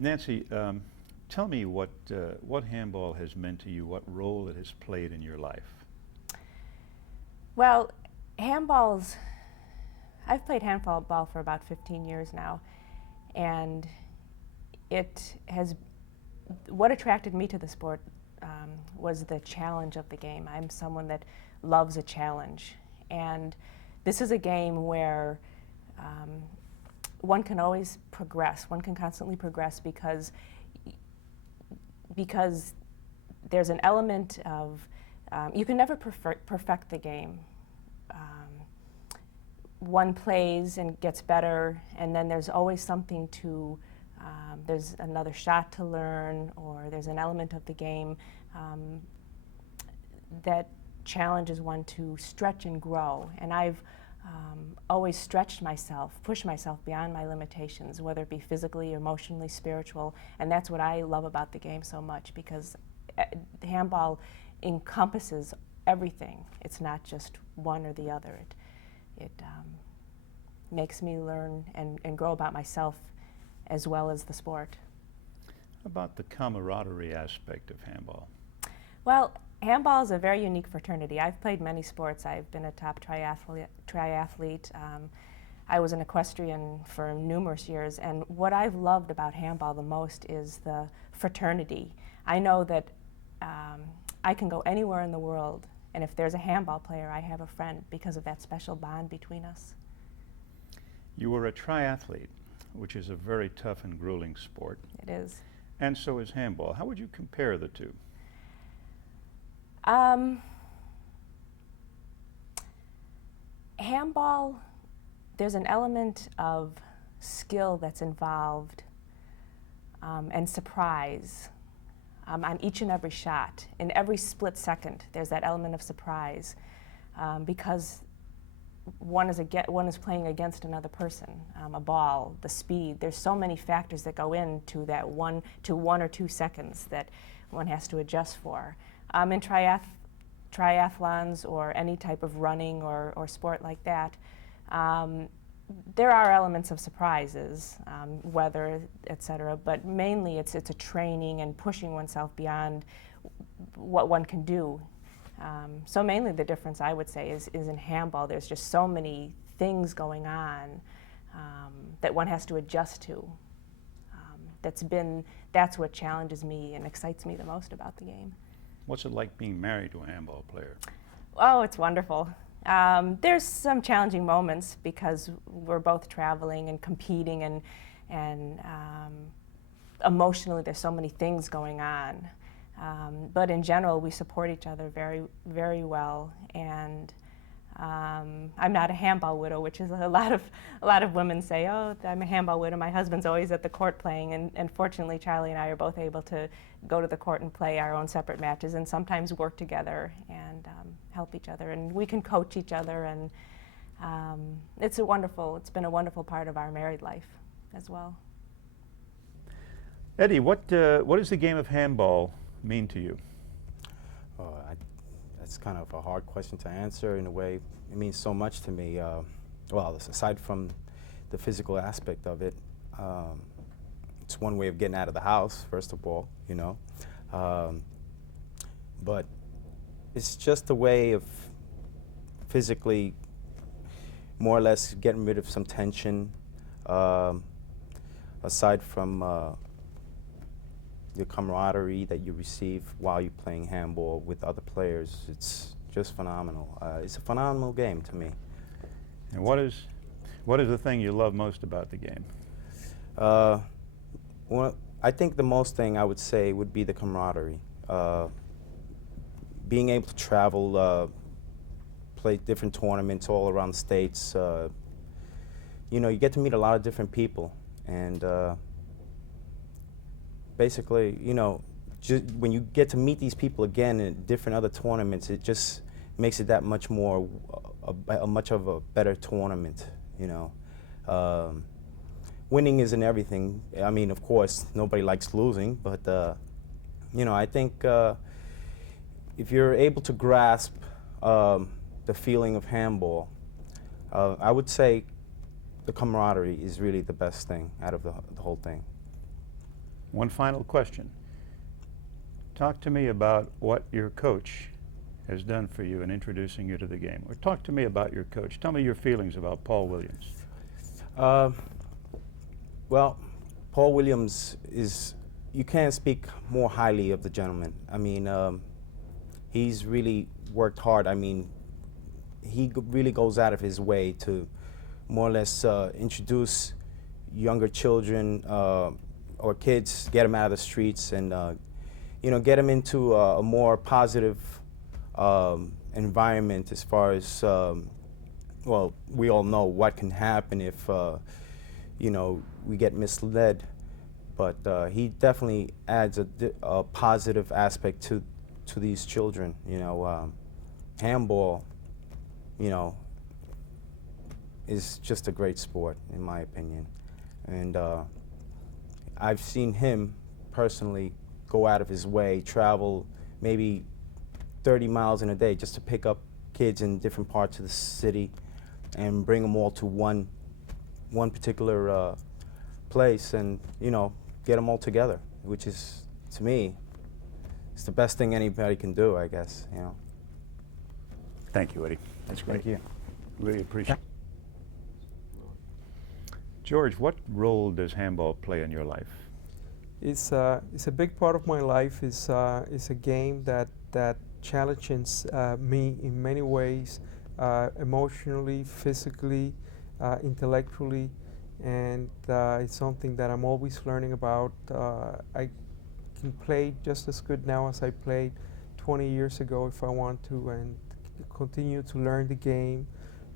Nancy, tell me what handball has meant to you, what role it has played in your life. Well, handballs, I've played handball for about 15 years now, and it has, what attracted me to the sport was the challenge of the game. I'm someone that loves a challenge, and this is a game where one can always progress. One can constantly progress because there's an element of you can never perfect the game. One plays and gets better, and then there's always something to, there's another shot to learn, or there's an element of the game that challenges one to stretch and grow. And I've always stretched myself, pushed myself beyond my limitations, whether it be physically, emotionally, spiritual, and that's what I love about the game so much, because handball encompasses everything. It's not just one or the other. It makes me learn and grow about myself as well as the sport. About the camaraderie aspect of handball. Well, handball is a very unique fraternity. I've played many sports. I've been a top triathlete. I was an equestrian for numerous years, and what I've loved about handball the most is the fraternity. I know that I can go anywhere in the world, and if there's a handball player, I have a friend because of that special bond between us. You were a triathlete, which is a very tough and grueling sport. It is. And so is handball. How would you compare the two? Handball, there's an element of skill that's involved and surprise on each and every shot. In every split second, there's that element of surprise because one is playing against another person, a ball, the speed. There's so many factors that go into that 1 or 2 seconds that one has to adjust for. In triathlons or any type of running or sport like that, there are elements of surprises, weather, etc., but mainly it's a training and pushing oneself beyond what one can do. So mainly the difference, I would say, is in handball. There's just so many things going on that one has to adjust to. That's what challenges me and excites me the most about the game. What's it like being married to a handball player? Oh, it's wonderful. There's some challenging moments because we're both traveling and competing, and emotionally there's so many things going on. But in general, we support each other very, very well. And I'm not a handball widow, which is a lot of women say, "Oh, I'm a handball widow. My husband's always at the court playing." And fortunately, Charlie and I are both able to go to the court and play our own separate matches, and sometimes work together and help each other. And we can coach each other, and it's been a wonderful part of our married life as well. Eddie, what does the game of handball mean to you? That's kind of a hard question to answer. In a way, it means so much to me. Well, aside from the physical aspect of it, it's one way of getting out of the house, first of all, you know. But it's just a way of physically, more or less, getting rid of some tension. Aside from the camaraderie that you receive while you're playing handball with other players, it's just phenomenal. It's a phenomenal game to me. And what is the thing you love most about the game? Well, I think the most thing I would say would be the camaraderie. Being able to travel, play different tournaments all around the States, you know, you get to meet a lot of different people, and basically, you know, when you get to meet these people again in different other tournaments, it just makes it that much more, much of a better tournament, you know. Winning isn't everything. I mean, of course, nobody likes losing, but, you know, I think if you're able to grasp the feeling of handball, I would say the camaraderie is really the best thing out of the whole thing. One final question. Talk to me about what your coach has done for you in introducing you to the game. Or talk to me about your coach. Tell me your feelings about Paul Williams. Well, Paul Williams is, you can't speak more highly of the gentleman. I mean, he's really worked hard. I mean, he really goes out of his way to more or less introduce younger children or kids, get them out of the streets and, you know, get them into a more positive environment as far as, well, we all know what can happen if, you know, we get misled. But he definitely adds a positive aspect to these children. You know, handball, you know, is just a great sport in my opinion, and I've seen him personally go out of his way, travel maybe 30 miles in a day just to pick up kids in different parts of the city and bring them all to one particular place, and you know, get them all together, which is, to me, it's the best thing anybody can do, I guess. You know. Thank you, Eddie. That's great. Thank you. Really appreciate it. George, what role does handball play in your life? It's a big part of my life. It's a game that challenges me in many ways, emotionally, physically, intellectually, and it's something that I'm always learning about. I can play just as good now as I played 20 years ago if I want to, and continue to learn the game.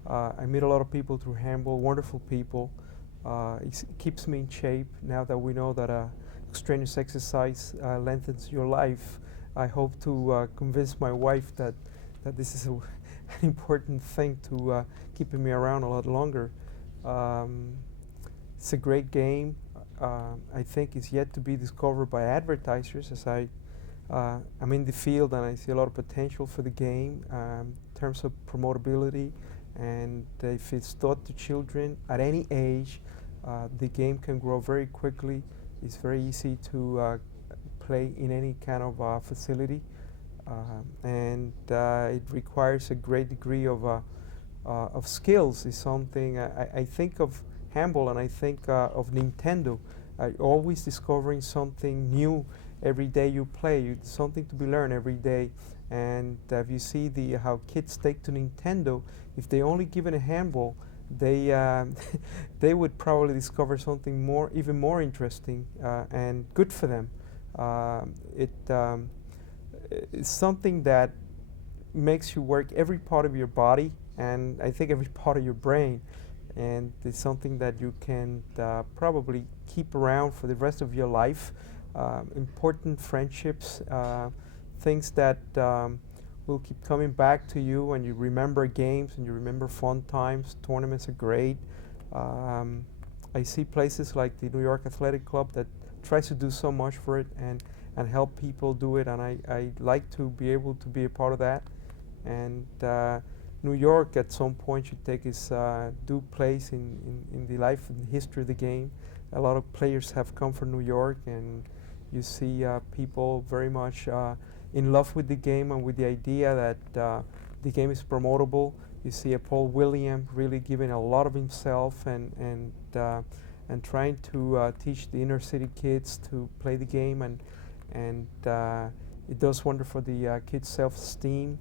I meet a lot of people through handball, wonderful people. It keeps me in shape now that we know that strenuous exercise lengthens your life. I hope to convince my wife that this is an important thing to keeping me around a lot longer. It's a great game. I think it's yet to be discovered by advertisers, as I'm in the field and I see a lot of potential for the game in terms of promotability, and if it's taught to children at any age, the game can grow very quickly. It's very easy to play in any kind of facility, and it requires a great degree of skills. Is something I think of handball and I think of Nintendo. Always discovering something new every day you play. Something to be learned every day. And if you see how kids take to Nintendo, if they only given a handball, they they would probably discover something even more interesting and good for them. It's something that makes you work every part of your body, and I think every part of your brain, and it's something that you can probably keep around for the rest of your life. Important friendships, things that will keep coming back to you, and you remember games and you remember fun times. Tournaments are great. I see places like the New York Athletic Club that tries to do so much for it and help people do it, and I like to be able to be a part of that. And New York at some point should take its due place in the life and history of the game. A lot of players have come from New York, and you see people very much in love with the game and with the idea that the game is promotable. You see a Paul Williams really giving a lot of himself and trying to teach the inner city kids to play the game, and it does wonder for the kids' self-esteem.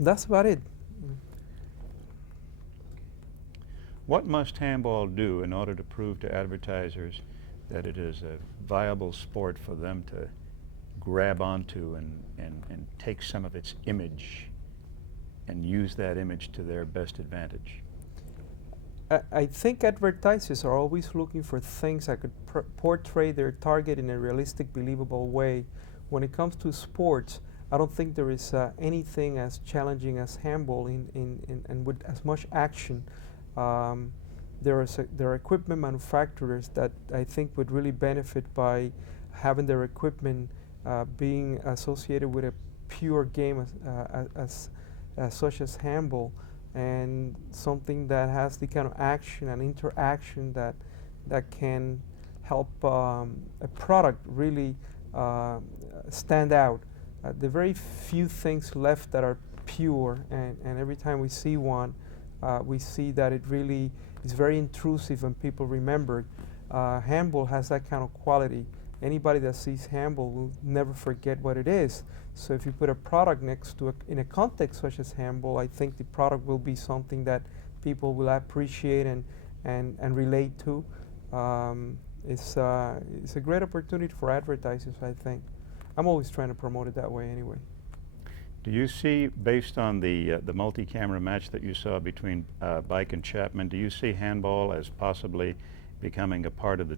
That's about it. What must handball do in order to prove to advertisers that it is a viable sport for them to grab onto and take some of its image and use that image to their best advantage? I think advertisers are always looking for things that could portray their target in a realistic, believable way. When it comes to sports, I don't think there is anything as challenging as handball and with as much action. There are equipment manufacturers that I think would really benefit by having their equipment being associated with a pure game as such as handball, and something that has the kind of action and interaction that can help a product really stand out. There are very few things left that are pure, and every time we see one, we see that it really is very intrusive and people remember it. Handball has that kind of quality. Anybody that sees handball will never forget what it is. So if you put a product next to in a context such as handball, I think the product will be something that people will appreciate and relate to. It's a great opportunity for advertisers, I think. I'm always trying to promote it that way anyway. Do you see, based on the multi-camera match that you saw between Bike and Chapman, do you see handball as possibly becoming a part of the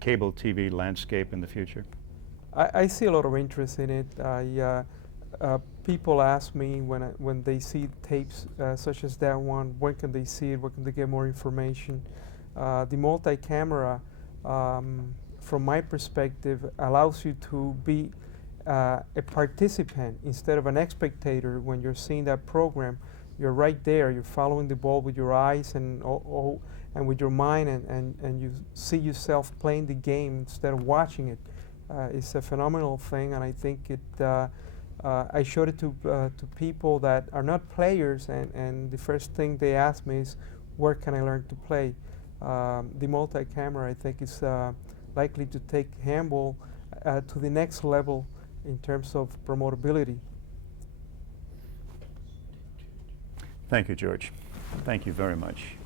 cable TV landscape in the future? I see a lot of interest in it. People ask me when they see tapes such as that one, when can they see it, when can they get more information. The multi-camera, from my perspective, allows you to be a participant instead of an spectator. When you're seeing that program, you're right there, you're following the ball with your eyes and with your mind, and you see yourself playing the game instead of watching it. It's a phenomenal thing, and I think I showed it to people that are not players, and the first thing they ask me is, where can I learn to play? The multi-camera, I think, is likely to take handball to the next level in terms of promotability. Thank you, George. Thank you very much.